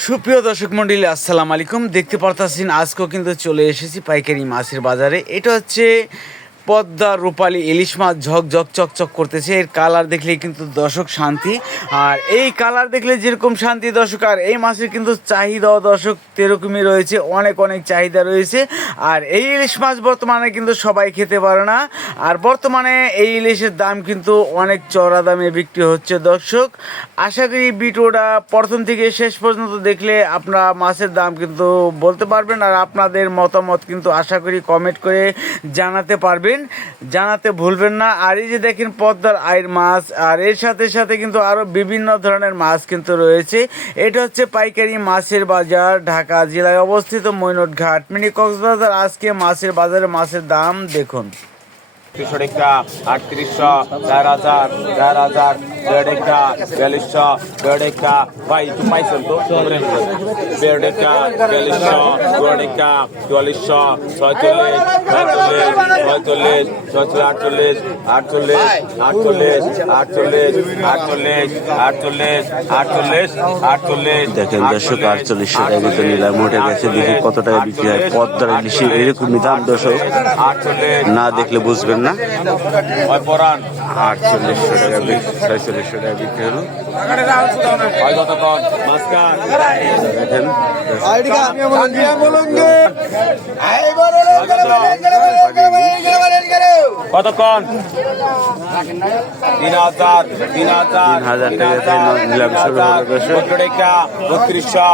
সুপ্রিয় দর্শক মণ্ডলী, আসসালামু আলাইকুম। দেখতে পারতাছেন আজকেও কিন্তু চলে এসেছি পাইকারি মাছের বাজারে। এটা হচ্ছে পদ্মা রূপালী ইলিশ মাছ, ঝকঝক চকচক করতেছে। এর কালার দেখলেই কিন্তু দর্শক শান্তি। আর এই কালার দেখলে যেরকম শান্তি দর্শক, আর এই মাছের কিন্তু চাহিদাও দর্শক সেরকমই রয়েছে, অনেক অনেক চাহিদা রয়েছে। আর এই ইলিশ মাছ বর্তমানে কিন্তু সবাই খেতে পারে না। আর বর্তমানে এই ইলিশের দাম কিন্তু অনেক চড়া দামে বিক্রি হচ্ছে দর্শক। আশা করি ভিডিওটা প্রথম থেকে শেষ পর্যন্ত দেখলে আপনারা মাছের দাম কিন্তু বলতে পারবেন, আর আপনাদের মতামত কিন্তু আশা করি কমেন্ট করে জানাতে পারবেন, জানাতে ভুলবেন না। আর এই যে দেখেন পদ্মার আইর মাছ, আর এর সাথে সাথে কিন্তু আরও বিভিন্ন ধরনের মাছ কিন্তু রয়েছে। এটা হচ্ছে পাইকারি মাছের বাজার, ঢাকা জেলায় অবস্থিত মৈনটঘাট মিনি কক্সবাজার। আজকে মাছের বাজারে মাছের দাম দেখুন। 300 টাকা 3800 4000 4000 টাকা 4200 টাকা ভাই একটু পাইছেন তো 1.5 টাকা 4200 টাকা 4400 46 48 48 48 দেখেন দর্শক 4800 টাকা ভিতরে নিলাম মোটে গেছে। দেখি কত টাকা বিক্রি হয় পদ্মার ইলিশে, এরকমই দাম দর্শক, না দেখলে বুঝবেন না। 4800 টাকা 4600 টাকা বিক্রি হলো। দেখেন কতক্ষণ 3000 টাকা নিলাম শুরু হলো দর্শক। 3200 টাকা 3200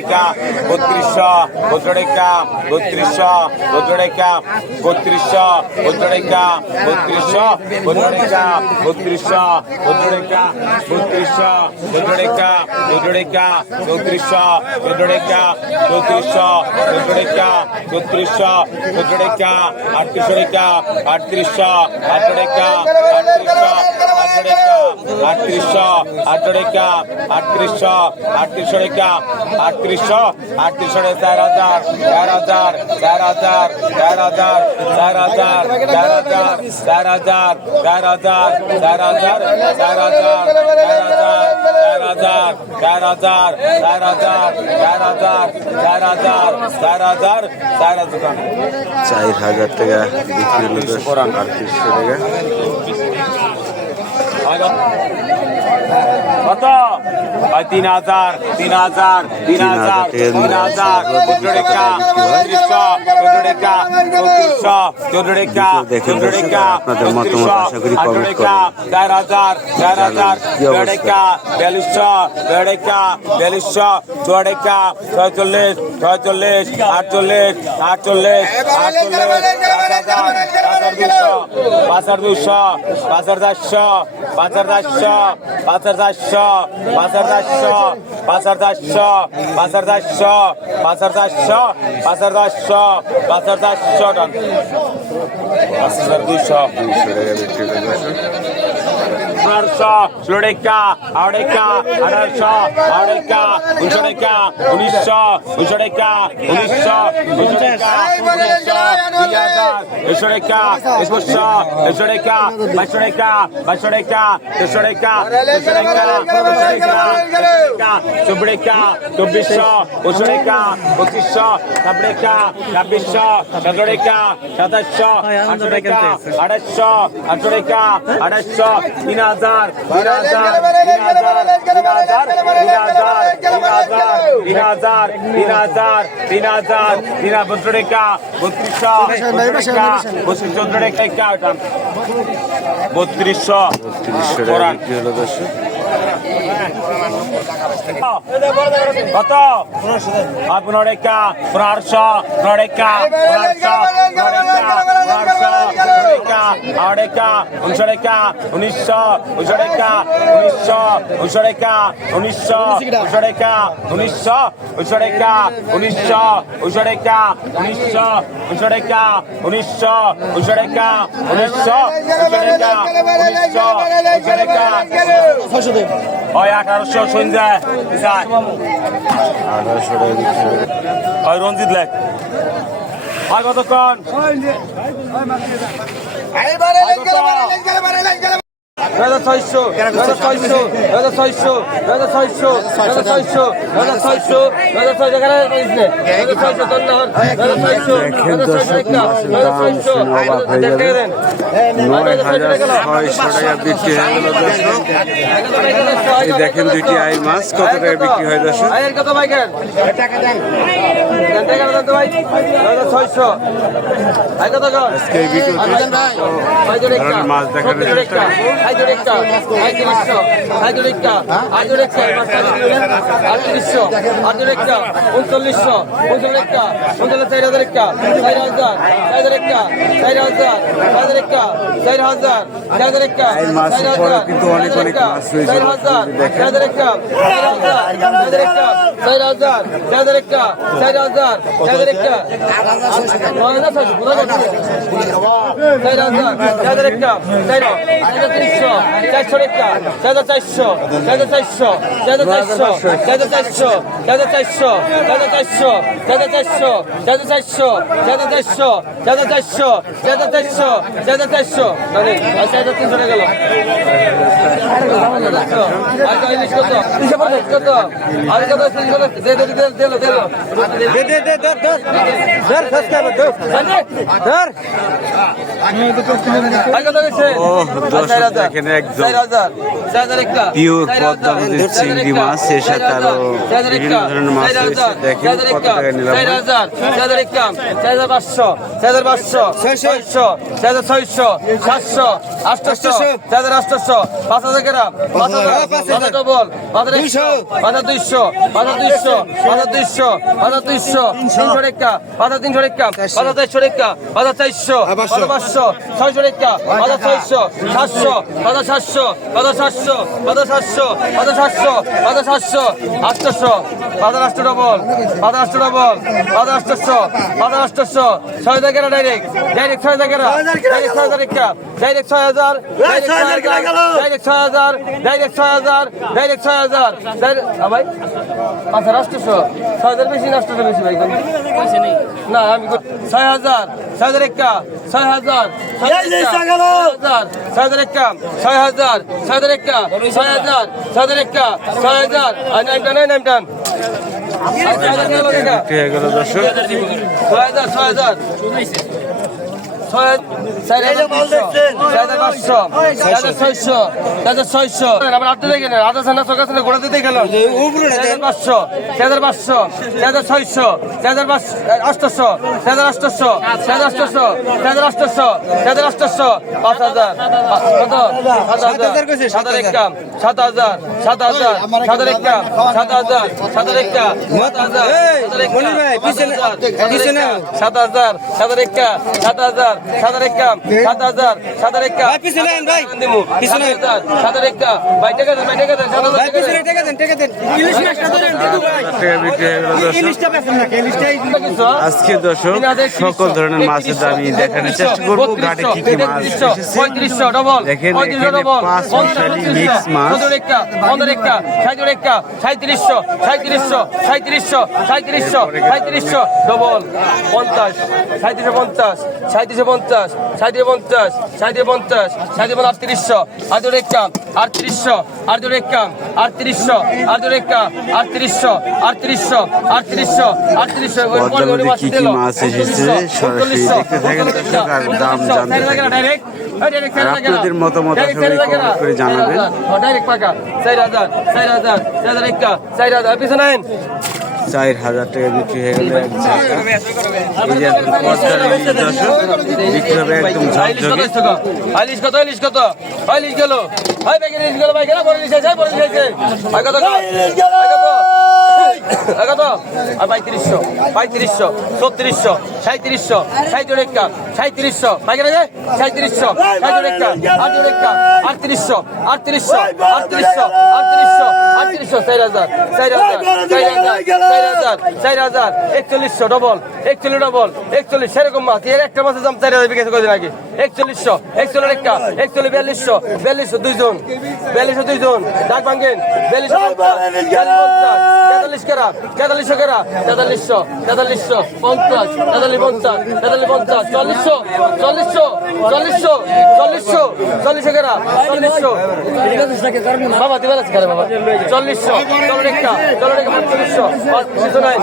টাকা 3200 টাকা 3200 টাকা 3200 টাকা 3200 টাকা 3200 টাকা 3200 টাকা 3400 টাকা 3400 টাকা 3800 টাকা 3800 টাকা 3800 টাকা 3800 টাকা 3800 4000 4000 4000 4000 4000 4000 4000 4000 টাকা বিক্রি হলো দর্শক। 3800 টাকা কত 3000 3000 3000 3000 টাকা 1400 টাকা 1400 টাকা দেখেন দর্শক, আপনাদের মতামত আশা করি কমেন্ট করবেন। 4000 4000 টাকা 4200 টাকা 4200 টাকা 46 46 48 48 5200 5400 5400 5400 5400 5400 5400 5400 5400 5400 টন 5200 টাকা বিক্রি হলো দর্শক। 1800 টাকা 1800 টাকা 1900 টাকা 1900 টাকা 1900 টাকা 2000 টাকা 2100 টাকা 2200 টাকা 2200 টাকা 2300 টাকা 2400 টাকা 2400 টাকা 2500 টাকা 2600 টাকা 2700 টাকা 2800 টাকা 2800 3000 3000 টাকা 3200 টাকা বিক্রি হলো দর্শক। কত 15 টাকা 1500 টাকা 1900 টাকা 1900 টাকা 1900 টাকা 1900 টাকা 1900 টাকা 1900 টাকা 1900 টাকা 1900 টাকা 1900 টাকা 1800 শুন যায় 1800 টাকা বিক্রি হলো। রঞ্জিত লেখ কতক্ষণ 600 600 600 600 দেখেন দর্শক মাছের দাম শুনে অবাক হয়ে যাবে 9,600 টাকা বিক্রি হয়ে গেল দর্শক। এই দেখেন দুইটি আইর মাছ কত টাকা বিক্রি হয় দর্শক। আয়ের কত ভাই কেন টাকা দেন তো ভাই 600 আয় কত কর আজকে এই ভিডিওতে ধরনের মাছ দেখানোর চেষ্টা করি। 4,000 মাছের পরেও কিন্তু অনেক অনেক মাছ রয়েছে। দেখেন দেখেন একদম পিওর পদ্মা নদীর চিংড়ি মাছ, এর সাথে আরো বিভিন্ন ধরনের মাছ রয়েছে। দেখেন কত টাকা নিলাম। 4,500 4,500 600 700 800 800 5,000 গ্রাম 5,000 ডবল 5,200 5,200 5,200 5,200 5,200 300 টাকা 5,300 টাকা 5,400 টাকা 5,400 5,500 600 টাকা 5,600 700 5,700 5,700 5,700 5,700 5,700 800 5,800 ডবল 5,800 ডবল 5,800 5,800 6,000 টাকা ডাইরেক্ট 6,000 টাকা ডাইরেক্ট 6,000 টাকা ডাইরেক্ট 6,000 ডাইরেক্ট 6,000 ডাইরেক্ট 6,000 ডাইরেক্ট 6,000 ভাই 5,800 6,000 বেশি না 800 বেশি ভাই না আমি 6,000 6,000 টাকা 6,000 6,000 টাকা 6,000 6,000 টাকা 6,000 টাকা 6,000 আর নাইম টান বিক্রি হয়ে গেল দর্শক। 6,000 আজকে দর্শক সকল ধরনের মাছের দামি দেখানোর চেষ্টা করবো। ঘাটে কি কি মাছ এসেছে দেখেন, এখানে 5 মিশালি মিক্স মাছ। 3750 ডবল 50 3750 3750 3750 3750 3750 3800 3800 3800 3800 3800 3800 3800 পদ্মা নদী কি কি মাছ এসেছে সরাসরি দেখতে থাকেন দর্শক, আর দাম জানতে থাকেন। আর আপনাদের মতামত আসলে কমেন্ট করে জানাবেন। ডাইরেক্ট টাকা 4,000 4,000 4,000 4,000 পিছনে 4,000 টাকা বিক্রি হয়ে গেল এক ঝাঁকা। এই যে এখন পদ্মার ইলিশ দর্শক বিক্রি হবে একদম ঝকঝকে। আইলিশ কত আইলিশ কত আইলিশ গেল ভাই বেগের ইলিশ গেল ভাই গেল বড় ইলিশ আছে বড় ইলিশ আছে ভাই কত আইলিশ গেল কত আর 3500 3500 3600 3700 37 টাকা 3700 ভাই গেল 3700 37 টাকা 38 টাকা 3800 3800 3800 3800 3800 4000 4100 ডবল 41 ডবল 41 সেরকম মাছ এর একটা মাছের দাম 4000 বিকেছে কয়দিন আগে 4100 41 একটা 41 4200 দুইজন 42 ডাক ভাঙেন 42 43 কেরা 4300 কেরা 4300 50 40 কেরা 40 বাবা দিবা লাগছে কেরা বাবা 40 চলো রেখা 4500 কিছু নাই